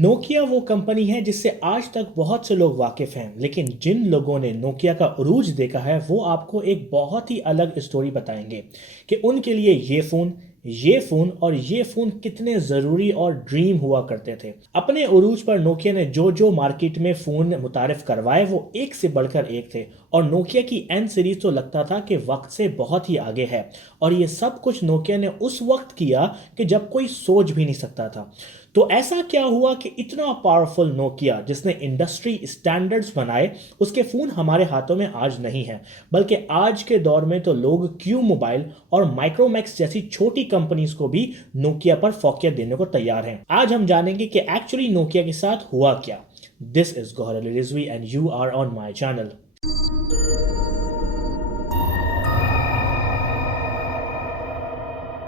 Nokia वो company है जिससे आज तक बहुत से लोग वाकिफ हैं, लेकिन जिन लोगों ने नोकिया का उरूज देखा है वो आपको एक बहुत ही अलग स्टोरी बताएंगे कि उनके लिए ये फ़ोन और ये फ़ोन कितने ज़रूरी और ड्रीम हुआ करते थे। अपने उरूज पर नोकिया ने जो जो मार्केट में फ़ोन मुतारिफ करवाए वो एक से बढ़कर एक थे और नोकिया की एन सीरीज तो लगता था कि वक्त से बहुत ही आगे है। और ये सब कुछ नोकिया ने उस वक्त किया कि जब कोई सोच भी नहीं सकता था। तो ऐसा क्या हुआ कि इतना पावरफुल नोकिया जिसने इंडस्ट्री स्टैंडर्ड्स बनाए, उसके फ़ोन हमारे हाथों में आज नहीं है, बल्कि आज के दौर में तो लोग क्यू मोबाइल और माइक्रोमैक्स जैसी छोटी कंपनीज को भी नोकिया पर फोकियत देने को तैयार हैं। आज हम जानेंगे कि एक्चुअली नोकिया के साथ हुआ क्या। This is Gauhar Ali Rizvi and you are on my channel.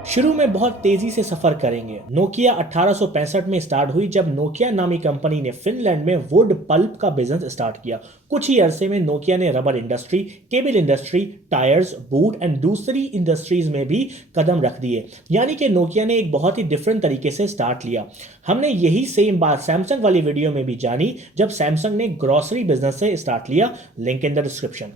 शुरू में बहुत तेजी से सफर करेंगे। नोकिया 1865 में स्टार्ट हुई जब नोकिया नामी कंपनी ने फिनलैंड में वुड पल्प का बिजनेस स्टार्ट किया। कुछ ही अरसे में नोकिया ने rubber industry, cable industry, tyres, boot and दूसरी इंडस्ट्रीज में भी कदम रख दिए। यानी कि नोकिया ने एक बहुत ही डिफरेंट तरीके से स्टार्ट लिया। हमने यही सेम बात सैमसंग वाली वीडियो में भी जानी जब सैमसंग ने ग्रोसरी बिजनेस से स्टार्ट लिया। Link in the description.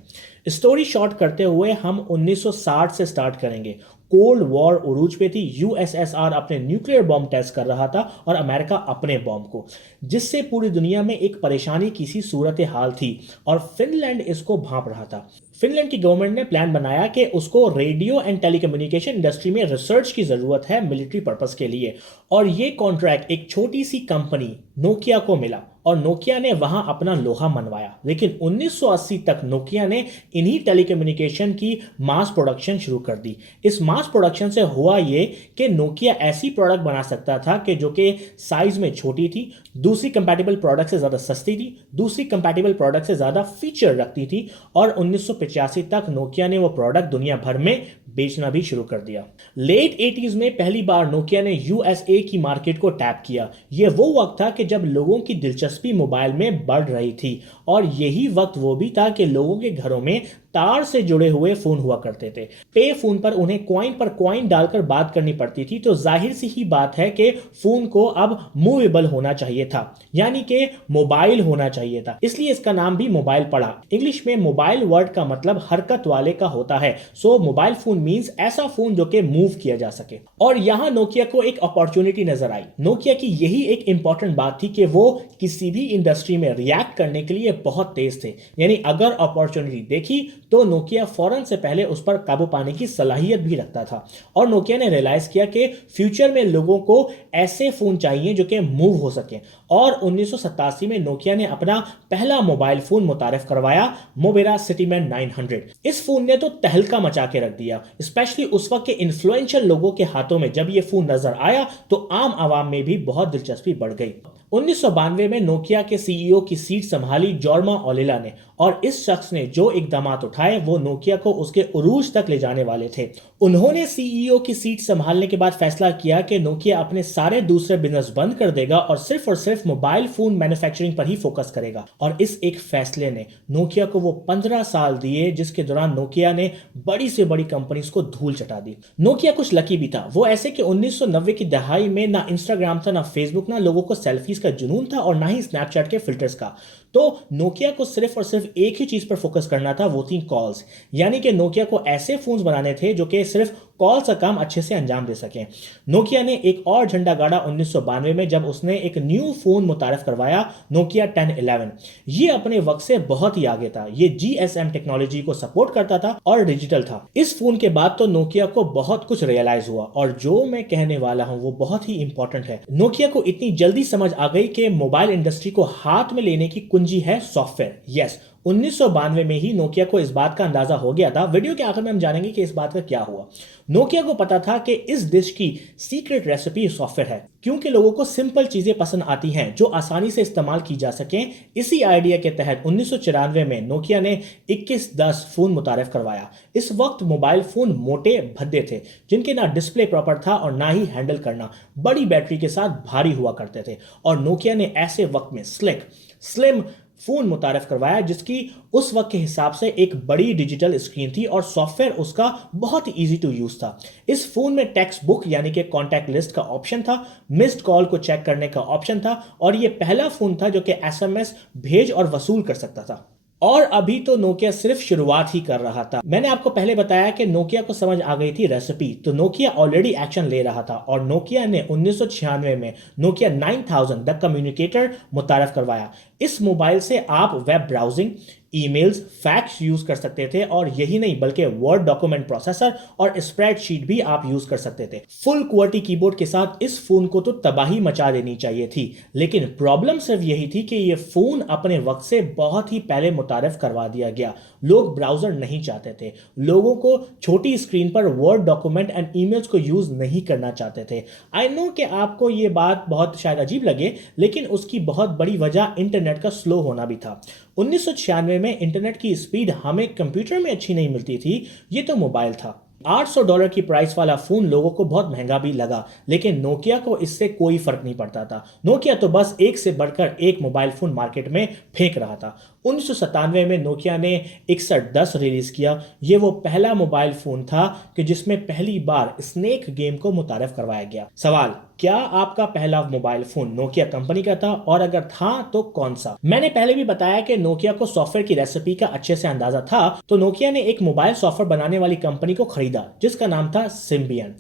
Story short करते हुए हम 1960 से स्टार्ट करेंगे। कोल्ड वॉर उरूज पे थी। यूएसएसआर अपने न्यूक्लियर बॉम्ब टेस्ट कर रहा था और अमेरिका अपने बॉम्ब को, जिससे पूरी दुनिया में एक परेशानी की सी सूरत हाल थी और फिनलैंड इसको भांप रहा था। फिनलैंड की गवर्नमेंट ने प्लान बनाया कि उसको रेडियो एंड टेलीकम्युनिकेशन इंडस्ट्री में रिसर्च की जरूरत है मिलिट्री पर्पस के लिए, और ये कॉन्ट्रैक्ट एक छोटी सी कंपनी नोकिया को मिला और नोकिया ने वहां अपना लोहा मनवाया। लेकिन 1980 तक नोकिया ने इन्हीं टेलीकम्युनिकेशन की मास प्रोडक्शन शुरू कर दी। इस मास प्रोडक्शन से हुआ ये कि नोकिया ऐसी प्रोडक्ट बना सकता था कि जो कि साइज में छोटी थी, दूसरी कंपैटिबल प्रोडक्ट से ज़्यादा सस्ती थी, दूसरी कंपैटिबल प्रोडक्ट से ज़्यादा फीचर रखती थी, और 1985 तक नोकिया ने वो प्रोडक्ट दुनिया भर में बेचना भी शुरू कर दिया। लेट 80s में पहली बार नोकिया ने यूएसए की मार्केट को टैप किया। ये वो वक्त था कि जब लोगों की दिलचस्पी मोबाइल में बढ़ रही थी, और यही वक्त वो भी था कि लोगों के घरों में तार से जुड़े हुए फोन हुआ करते थे। पे फोन पर उन्हें कॉइन पर कॉइन डालकर बात करनी पड़ती थी। तो जाहिर सी ही बात है कि फोन को अब मूवेबल होना चाहिए था, यानी कि मोबाइल होना चाहिए था। इसलिए इसका नाम भी मोबाइल पड़ा। इंग्लिश में मोबाइल वर्ड का मतलब हरकत वाले का होता है। सो मोबाइल फोन मींस ऐसा फोन जो कि मूव किया जा सके। और यहां नोकिया को एक अपॉर्चुनिटी नजर आई। नोकिया की यही एक इंपॉर्टेंट बात थी कि वो किसी भी इंडस्ट्री में रिएक्ट करने के लिए बहुत तेज थे। यानी अगर अपॉर्चुनिटी देखी तो नोकिया फौरन से पहले उस पर काबू पाने की सलाहियत भी रखता था। और नोकिया ने रियलाइज किया कि फ्यूचर में लोगों को ऐसे फोन चाहिए जो कि मूव हो सके। और 1987 में नोकिया ने अपना पहला मोबाइल फोन मुतारिफ करवाया, मोबेरा सिटीमैन 900। इस फोन ने तो तहलका मचा के रख दिया, स्पेशली उस वक्त के इन्फ्लुएंशियल लोगों के हाथों में। जब यह फोन नजर आया तो आम आवाम में भी बहुत दिलचस्पी बढ़ गई। 1992 में नोकिया के सीईओ की सीट संभाली जॉर्मा ओलिला ने, और इस शख्स ने जो इकदामात उठाए वो नोकिया को उसके उरूज तक ले जाने वाले थे। उन्होंने सीईओ की सीट संभालने के बाद फैसला किया कि नोकिया अपने सारे दूसरे बिजनेस बंद कर देगा और सिर्फ मोबाइल फोन मैन्युफैक्चरिंग पर ही फोकस करेगा। और इस एक फैसले ने नोकिया को वो 15 साल दिए जिसके दौरान नोकिया ने बड़ी से बड़ी कंपनीज को धूल चटा दी। नोकिया कुछ लकी भी था। वो ऐसे कि 1990 की दहाई में ना इंस्टाग्राम था, ना फेसबुक, ना लोगों को सेल्फीज का जुनून था, और ना ही स्नैपचैट के फिल्टर्स का। तो नोकिया को सिर्फ और सिर्फ एक ही चीज पर फोकस करना था, वो थी कॉल्स। यानी कि नोकिया को ऐसे फोन्स बनाने थे जो कि सिर्फ कॉल का काम अच्छे से अंजाम दे सकें। नोकिया ने एक और झंडा गाड़ा 1992 में जब उसने एक न्यू फोन मुतारिफ करवाया, नोकिया 1011। ये अपने वक्त से बहुत ही आगे था। ये जीएसएम टेक्नोलॉजी को सपोर्ट करता था और डिजिटल था। इस फोन के बाद तो नोकिया को बहुत कुछ रियलाइज हुआ, और जो मैं कहने वाला हूं वो बहुत ही इंपॉर्टेंट है। नोकिया को इतनी जल्दी समझ आ गई कि मोबाइल इंडस्ट्री को हाथ में लेने की कुंजी है सॉफ्टवेयर। यस, 1992 में ही नोकिया को इस बात का अंदाजा हो गया था। वीडियो के आखिर में हम जानेंगे कि इस बात का क्या हुआ। नोकिया को पता था कि इस डिश की सीक्रेट रेसिपी सॉफ्टवेयर है, क्योंकि लोगों को सिंपल चीजें पसंद आती हैं जो आसानी से इस्तेमाल की जा सकें। इसी आइडिया के तहत 1994 में नोकिया ने 2110 फोन मुतारिफ करवाया। इस वक्त मोबाइल फोन मोटे भद्दे थे, जिनके ना डिस्प्ले प्रॉपर था और ना ही हैंडल करना, बड़ी बैटरी के साथ भारी हुआ करते थे। और नोकिया ने ऐसे वक्त में स्लिक, स्लिम, फोन मुतारफ करवाया जिसकी उस वक्त के हिसाब से एक बड़ी डिजिटल स्क्रीन थी और सॉफ्टवेयर उसका बहुत ही इजी टू यूज था। इस फोन में टेक्स्ट बुक यानी कि कॉन्टैक्ट लिस्ट का ऑप्शन था, मिस्ड कॉल को चेक करने का ऑप्शन था और यह पहला फोन था जो कि एसएमएस भेज और वसूल कर सकता था। और अभी तो नोकिया सिर्फ शुरुआत ही कर रहा था। मैंने आपको पहले बताया कि नोकिया को समझ आ गई थी रेसिपी, तो नोकिया ऑलरेडी एक्शन ले रहा था और नोकिया ने 1996 में नोकिया 9000 द कम्युनिकेटर मुतारफ करवाया। इस मोबाइल से आप web browsing, emails, fax use कर सकते थे और यही नहीं बल्कि वर्ड डॉक्यूमेंट प्रोसेसर और स्प्रेडशीट भी आप यूज कर सकते थे। फुल क्वालिटी कीबोर्ड के साथ इस फोन को तो तबाही मचा देनी चाहिए थी, लेकिन प्रॉब्लम सिर्फ यही थी कि यह फोन अपने वक्त से बहुत ही पहले मुतारफ करवा दिया गया। लोग ब्राउजर नहीं चाहते थे, लोगों को छोटी स्क्रीन पर वर्ड डॉक्यूमेंट एंड ईमेल्स को यूज नहीं करना चाहते थे। आई नो कि आपको यह बात बहुत शायद अजीब लगे, लेकिन उसकी बहुत बड़ी वजह इंटरनेट का स्लो होना भी था। 1996 में इंटरनेट की स्पीड हमें कंप्यूटर में अच्छी नहीं मिलती थी, ये तो मोबाइल था। $800 की प्राइस वाला फोन लोगों को बहुत महंगा भी लगा, लेकिन नोकिया को इससे कोई फर्क नहीं पड़ता था। नोकिया तो बस एक से बढ़कर एक मोबाइल फोन मार्केट में फेंक रहा था। 1997 में नोकिया ने 6110 रिलीज किया। यह वो पहला मोबाइल फोन था कि जिसमें पहली बार स्नेक गेम को मुतारफ करवाया गया। सवाल, क्या आपका पहला मोबाइल फोन नोकिया कंपनी का था और अगर था तो कौन सा? मैंने पहले भी बताया कि नोकिया को सॉफ्टवेयर की रेसिपी का अच्छे से अंदाजा था, तो नोकिया ने एक मोबाइल सॉफ्टवेयर बनाने वाली कंपनी को खरीदा जिसका नाम था सिम्बियन।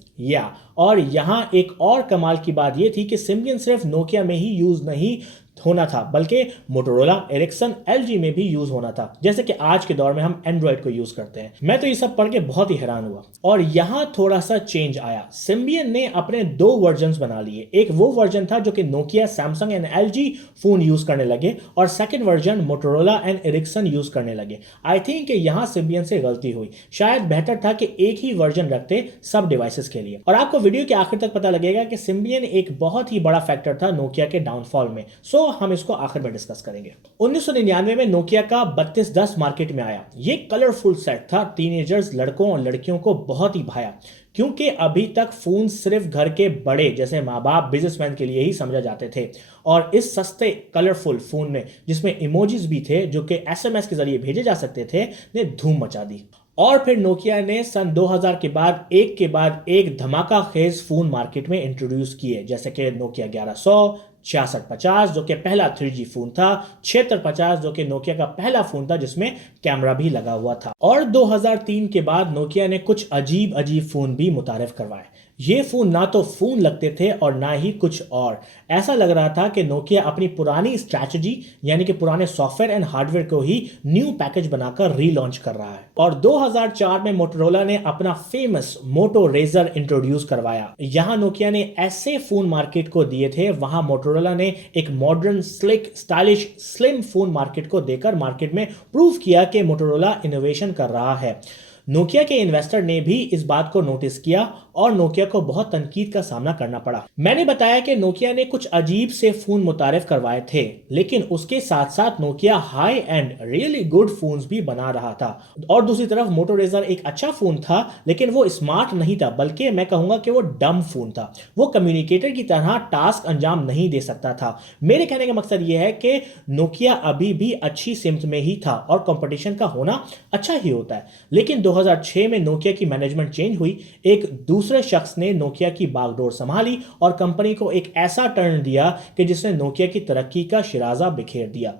और यहां एक और कमाल की बात यह थी कि सिम्बियन सिर्फ नोकिया में ही यूज नहीं होना था बल्कि मोटोरोला, एरिक्सन, एलजी में भी यूज होना था, जैसे कि आज के दौर में हम एंड्रॉइड को यूज करते हैं। मैं तो ये सब पढ़ के बहुत ही हैरान हुआ। और यहां थोड़ा सा चेंज आया। सिम्बियन ने अपने दो वर्जन्स बना लिए। एक वो वर्जन था जो कि Nokia, Samsung and LG phone use करने लगे और second version Motorola and Ericsson use करने लगे। आई थिंक यहां सिम्बियन से गलती हुई। शायद बेहतर था कि एक ही वर्जन रखते सब डिवाइसेस के लिए। और आपको वीडियो के आखिर तक पता लगेगा कि सिम्बियन एक बहुत ही बड़ा फैक्टर था नोकिया के डाउनफॉल में। हम इसको आखिर में डिस्कस करेंगे। 1999 में नोकिया का 3210 मार्केट में आया। यह कलरफुल सेट था, टीनेजर्स, लड़कों और लड़कियों को बहुत ही भाया, क्योंकि अभी तक फोन सिर्फ घर के बड़े जैसे माँ बाप, बिजनेसमैन के लिए ही समझे जाते थे। और इस सस्ते कलरफुल फोन ने, जिसमें इमोजीज भी थे जो कि एसएमएस के जरिए भेजे जा सकते थे, ने धूम मचा दी। और फिर नोकिया ने सन 2000 के बाद एक धमाका खेज फोन मार्केट में इंट्रोड्यूस किए, जैसे कि नोकिया 1100, 6650 जो कि पहला 3G फोन था, 7650 जो कि नोकिया का पहला फोन था जिसमें कैमरा भी लगा हुआ था। और 2003 के बाद नोकिया ने कुछ अजीब फोन भी मुतारिफ करवाए। ये फोन ना तो फोन लगते थे और ना ही कुछ और। ऐसा लग रहा था कि नोकिया अपनी पुरानी स्ट्रैटेजी यानी कि पुराने सॉफ्टवेयर एंड हार्डवेयर को ही न्यू पैकेज बनाकर रीलॉन्च कर रहा है। और 2004 में मोटोरोला ने अपना फेमस मोटो रेजर इंट्रोड्यूस करवाया। यहां नोकिया ने ऐसे फोन मार्केट को दिए थे, वहां मोटोरोला ने एक modern, slick, stylish, slim phone market को देकर मार्केट में प्रूव किया कि मोटोरोला इनोवेशन कर रहा है। नोकिया के इन्वेस्टर ने भी इस बात को नोटिस किया और नोकिया को बहुत तनकीद का सामना करना पड़ा। मैंने बताया कि नोकिया ने कुछ अजीब से फोन मुतारिफ करवाए थे, लेकिन उसके साथ साथ Nokia high and really good phones भी बना रहा था। और दूसरी तरफ मोटो रेजर एक अच्छा फोन था, लेकिन वो स्मार्ट नहीं था, बल्कि मैं कहूंगा कि वो डम फोन था। वो कम्युनिकेटर की तरह टास्क अंजाम नहीं दे सकता था। मेरे कहने का मकसद ये है कि नोकिया अभी भी अच्छी सिमत में ही था और कंपटीशन का होना अच्छा ही होता है। लेकिन 2006 में नोकिया की मैनेजमेंट चेंज हुई। एक दूसरे शख्स ने नोकिया की बागडोर संभाली और कंपनी को एक ऐसा टर्न दिया कि जिसने नोकिया की तरक्की का शिराजा बिखेर दिया।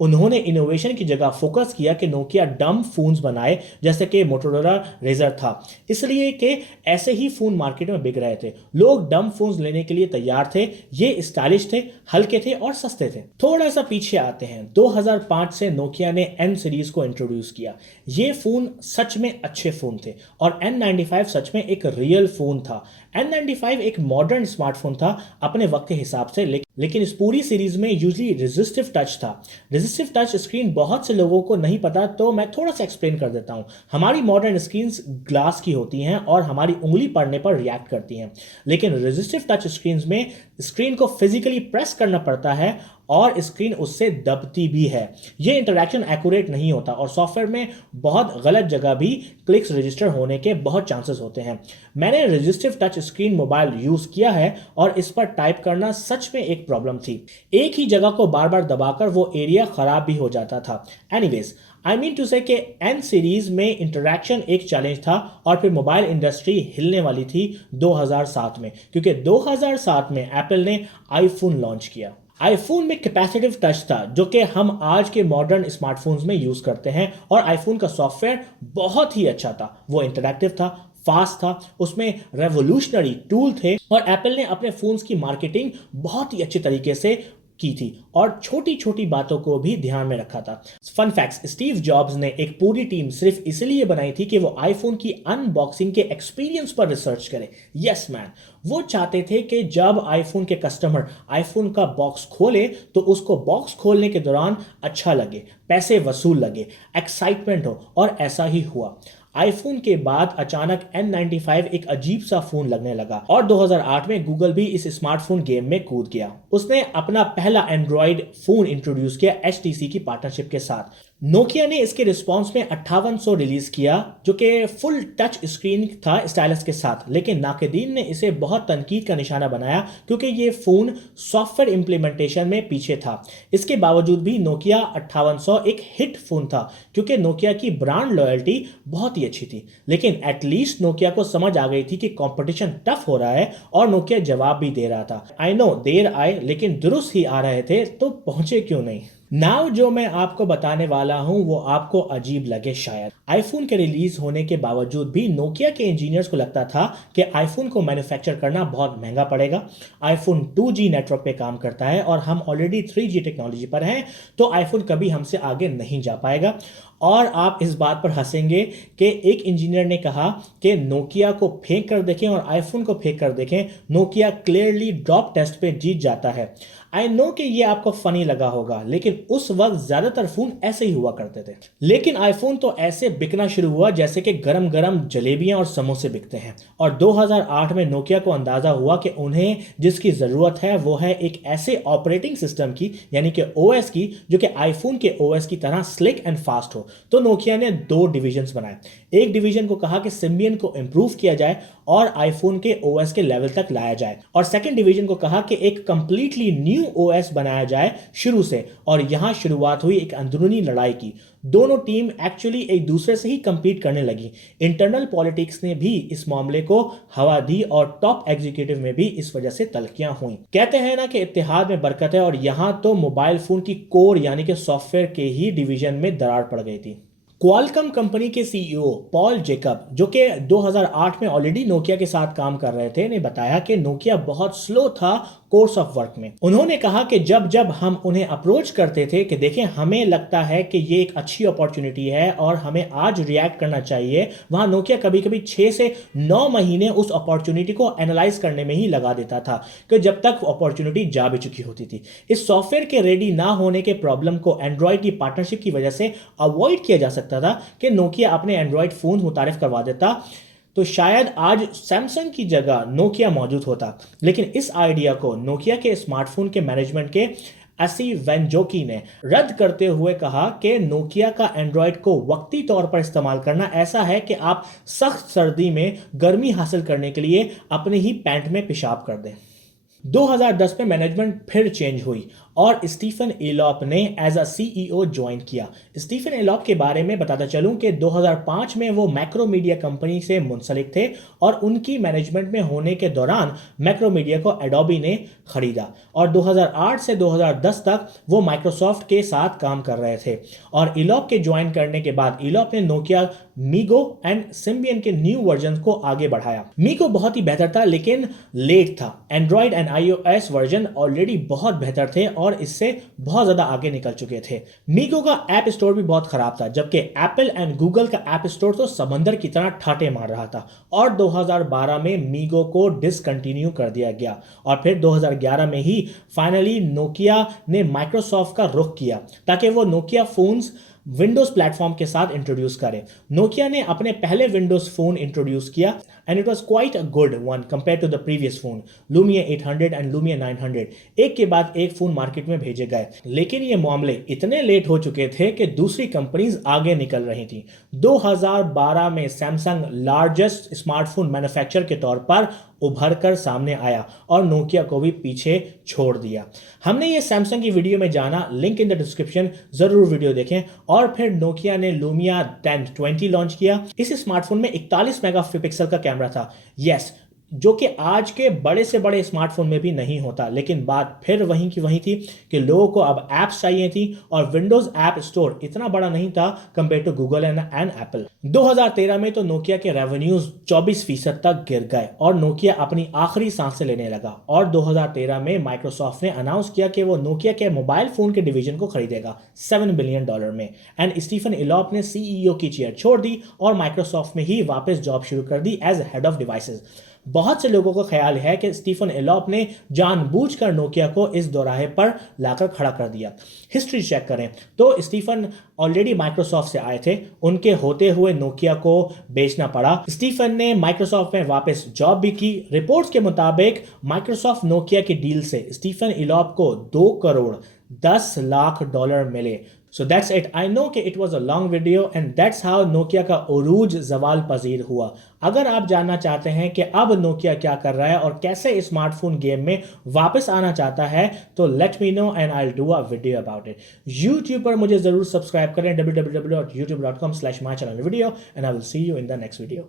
उन्होंने इनोवेशन की जगह फोकस किया कि नोकिया डम फोन्स बनाए, जैसे कि मोटोरोला रेजर था, इसलिए कि ऐसे ही फोन मार्केट में बिक रहे थे। लोग डम फोन्स लेने के लिए तैयार थे। ये स्टाइलिश थे, हल्के थे और सस्ते थे। थोड़ा सा पीछे आते हैं। 2005 से नोकिया ने एन सीरीज को इंट्रोड्यूस किया। ये फोन सच में अच्छे फोन थे और N95 सच में एक रियल फोन था। N95 एक मॉडर्न स्मार्टफोन था अपने वक्त के हिसाब से, लेकिन इस पूरी सीरीज में यूजली रेजिस्टिव टच था। रेजिस्टिव टच स्क्रीन बहुत से लोगों को नहीं पता, तो मैं थोड़ा सा एक्सप्लेन कर देता हूं। हमारी मॉडर्न स्क्रीन्स ग्लास की होती हैं और हमारी उंगली पड़ने पर रिएक्ट करती हैं, लेकिन रेजिस्टिव टच स्क्रीन्स में स्क्रीन को फिजिकली प्रेस करना पड़ता है और स्क्रीन उससे दबती भी है। ये इंटरैक्शन एक्यूरेट नहीं होता और सॉफ्टवेयर में बहुत गलत जगह भी क्लिक्स रजिस्टर होने के बहुत चांसेस होते हैं। मैंने resistive touch screen mobile use किया है और इस पर टाइप करना सच में एक प्रॉब्लम थी। एक ही जगह को बार बार दबाकर वो एरिया खराब भी हो जाता था। एनीवेज, आई मीन टू से कि एन सीरीज में इंटरैक्शन एक चैलेंज था और फिर मोबाइल इंडस्ट्री हिलने वाली थी 2007 में, क्योंकि 2007 में एप्पल ने आईफोन लॉन्च किया। आईफोन में कैपेसिटिव टच था जो कि हम आज के मॉडर्न स्मार्टफोन्स में यूज करते हैं और आईफोन का सॉफ्टवेयर बहुत ही अच्छा था। वो इंटरैक्टिव था, फास्ट था, उसमें रेवोल्यूशनरी टूल थे और एप्पल ने अपने फोन्स की मार्केटिंग बहुत ही अच्छे तरीके से की थी और छोटी छोटी बातों को भी ध्यान में रखा था। फन फैक्ट्स, स्टीव जॉब्स ने एक पूरी टीम सिर्फ इसलिए बनाई थी कि वो आईफोन की अनबॉक्सिंग के एक्सपीरियंस पर रिसर्च करे। यस मैन, वो चाहते थे कि जब आईफोन के कस्टमर आईफोन का बॉक्स खोले तो उसको बॉक्स खोलने के दौरान अच्छा लगे, पैसे वसूल लगे, एक्साइटमेंट हो, और ऐसा ही हुआ। आईफोन के बाद अचानक N95 एक अजीब सा फोन लगने लगा और 2008 में गूगल भी इस स्मार्टफोन गेम में कूद गया। उसने अपना पहला एंड्रॉइड फोन इंट्रोड्यूस किया HTC की पार्टनरशिप के साथ। नोकिया ने इसके रिस्पांस में 5800 रिलीज किया जो कि फुल टच स्क्रीन था स्टाइलस के साथ, लेकिन नाकिदीन ने इसे बहुत तनकीद का निशाना बनाया क्योंकि ये फोन सॉफ्टवेयर इंप्लीमेंटेशन में पीछे था। इसके बावजूद भी नोकिया 5800 एक हिट फोन था क्योंकि नोकिया की ब्रांड लॉयल्टी बहुत ही अच्छी थी। लेकिन एटलीस्ट नोकिया को समझ आ गई थी कि कंपटीशन टफ हो रहा है और नोकिया जवाब भी दे रहा था। आई नो देर आए लेकिन दुरुस्त ही आ रहे थे, तो पहुंचे क्यों नहीं। नाउ जो मैं आपको बताने वाला हूं वो आपको अजीब लगे शायद। आईफोन के रिलीज होने के बावजूद भी नोकिया के इंजीनियर्स को लगता था कि आईफोन को मैन्युफैक्चर करना बहुत महंगा पड़ेगा। आईफोन 2G नेटवर्क पे काम करता है और हम ऑलरेडी 3G टेक्नोलॉजी पर हैं, तो आईफोन कभी हमसे आगे नहीं जा पाएगा। और आप इस बात पर हंसेंगे कि एक इंजीनियर ने कहा कि नोकिया को फेंक कर देखें और आईफोन को फेंक कर देखें, नोकिया क्लियरली ड्रॉप टेस्ट पे जीत जाता है। आई नो कि ये आपको फनी लगा होगा, लेकिन उस वक्त ज्यादातर फोन ऐसे ही हुआ करते थे। लेकिन आईफोन तो ऐसे बिकना शुरू हुआ जैसे कि गरम गरम जलेबियां और समोसे बिकते हैं। और 2008 में नोकिया को अंदाजा हुआ कि उन्हें जिसकी जरूरत है वो है एक ऐसे ऑपरेटिंग सिस्टम की, यानी कि ओएस की, जो कि आईफोन के ओएस की तरह स्लिक एंड फास्ट हो। तो नोकिया ने 2 डिवीजन बनाए। एक डिवीजन को कहा कि सिम्बियन को इंप्रूव किया जाए और आईफोन के ओएस के लेवल तक लाया जाए, और सेकंड डिवीजन को कहा कि एक कंप्लीटली न्यू ओएस बनाया जाए शुरू से। और यहां शुरुआत हुई एक अंदरूनी लड़ाई की। दोनों टीम एक्चुअली एक दूसरे से ही कंपीट करने लगी। इंटरनल पॉलिटिक्स ने भी इस मामले को हवा दी और टॉप एग्जीक्यूटिव में भी इस वजह से तलखियां हुई। कहते हैं ना कि इत्तेहाद में बरकत है, और यहां तो मोबाइल फोन की कोर यानी कि सॉफ्टवेयर के ही डिवीजन में दरार पड़ गई थी। क्वालकॉम कंपनी के सीईओ पॉल जेकब, जो कि 2008 में ऑलरेडी नोकिया के साथ काम कर रहे थे, ने बताया कि नोकिया बहुत स्लो था कोर्स ऑफ वर्क में। उन्होंने कहा कि जब जब हम उन्हें अप्रोच करते थे कि देखें हमें लगता है कि ये एक अच्छी अपॉर्चुनिटी है और हमें आज रिएक्ट करना चाहिए, वहां नोकिया कभी कभी 6 से 9 महीने उस अपॉर्चुनिटी को एनालाइज करने में ही लगा देता था, कि जब तक अपॉर्चुनिटी जा भी चुकी होती थी। इस सॉफ्टवेयर के रेडी ना होने के प्रॉब्लम को एंड्रॉइड की पार्टनरशिप की वजह से अवॉइड किया जा सकता था कि नोकिया अपने एंड्रॉइड फोन मुतारिफ करवा देता, तो शायद आज सैमसंग की जगह नोकिया मौजूद होता। लेकिन इस आइडिया को नोकिया के स्मार्टफोन के मैनेजमेंट के एसी वेंजोकी ने रद्द करते हुए कहा कि नोकिया का एंड्रॉइड को वक्ती तौर पर इस्तेमाल करना ऐसा है कि आप सख्त सर्दी में गर्मी हासिल करने के लिए अपने ही पैंट में पेशाब कर दें। 2010 में मैनेजमेंट फिर चेंज हुई और स्टीफन एलॉप ने एज अ सीईओ ज्वाइन किया। स्टीफन एलॉप के बारे में बताता चलूं कि 2005 में वो मैक्रोमीडिया कंपनी से मुंसलिक थे और उनकी मैनेजमेंट में होने के दौरान मैक्रोमीडिया को एडोबी ने खरीदा और 2008 से 2010 तक वो माइक्रोसॉफ्ट के साथ काम कर रहे थे। और एलॉप के ज्वाइन करने के बाद एलॉप ने नोकिया मीगो एंड सिम्बियन के न्यू वर्जन को आगे बढ़ाया। मीगो बहुत ही बेहतर था लेकिन लेट था। Android and iOS version already बहुत बेहतर थे और इससे बहुत ज्यादा आगे निकल चुके थे। मीगो का ऐप स्टोर भी बहुत खराब था, जबकि एप्पल एंड गूगल का ऐप स्टोर तो समंदर की तरह ठाटे मार रहा था। और 2012 में मीगो को डिसकंटिन्यू कर दिया गया और फिर 2011 में ही फाइनली नोकिया ने माइक्रोसॉफ्ट का रुख किया ताकि वो नोकिया फोन्स विंडोज प्लेटफॉर्म के साथ इंट्रोड्यूस करें। नोकिया ने अपने पहले विंडोज फोन इंट्रोड्यूस किया and it was quite a good one compared to the previous phone Lumia 800 and Lumia 900। एक के बाद एक फोन मार्केट में भेजे गए, लेकिन ये मामले इतने लेट हो चुके थे कि दूसरी कंपनीज आगे निकल रही थी। 2012 में सैमसंग लार्जेस्ट स्मार्टफोन मैन्युफैक्चरर के तौर पर उभर कर सामने आया और नोकिया को भी पीछे छोड़ दिया। हमने ये सैमसंग की वीडियो में जाना, लिंक इन द डिस्क्रिप्शन, जरूर वीडियो देखें। और फिर नोकिया ने लूमिया 1020 लॉन्च किया। इस स्मार्टफोन में 41 मेगापिक्सल का कैमरा था, यस, जो कि आज के बड़े से बड़े स्मार्टफोन में भी नहीं होता। लेकिन बात फिर वहीं की वहीं थी कि लोगों को अब ऐप्स चाहिए थी और विंडोज ऐप स्टोर इतना बड़ा नहीं था compare to Google and Apple. 2013 में तो नोकिया के रेवेन्यूज 24% तक गिर गए और नोकिया अपनी आखिरी सांसें लेने लगा। और 2013 में माइक्रोसॉफ्ट ने अनाउंस किया कि वो नोकिया के मोबाइल फोन के डिवीजन को खरीदेगा $7 बिलियन में। एंड स्टीफन इलॉप ने सीईओ की चेयर छोड़ दी और माइक्रोसॉफ्ट में ही वापस जॉब शुरू कर दी एज हेड ऑफ डिवाइसेस। बहुत से लोगों को ख्याल है कि स्टीफन इलॉप ने जानबूझकर नोकिया को इस दोराहे पर लाकर खड़ा कर दिया। हिस्ट्री चेक करें तो स्टीफन ऑलरेडी माइक्रोसॉफ्ट से आए थे, उनके होते हुए नोकिया को बेचना पड़ा। स्टीफन ने माइक्रोसॉफ्ट में वापस जॉब भी की। रिपोर्ट्स के मुताबिक माइक्रोसॉफ्ट नोकिया की डील से स्टीफन इलॉप को $2 करोड़ 10 लाख मिले। So that's it. I know कि it was a long video and that's how Nokia का उरूज जवाल पजीर हुआ। अगर आप जानना चाहते हैं कि अब नोकिया क्या कर रहा है और कैसे स्मार्टफोन गेम में वापस आना चाहता है तो let me know and I'll do a video about it। YouTube पर मुझे जरूर सब्सक्राइब करें www.youtube.com/mychannelvideo and I will see you in the next video।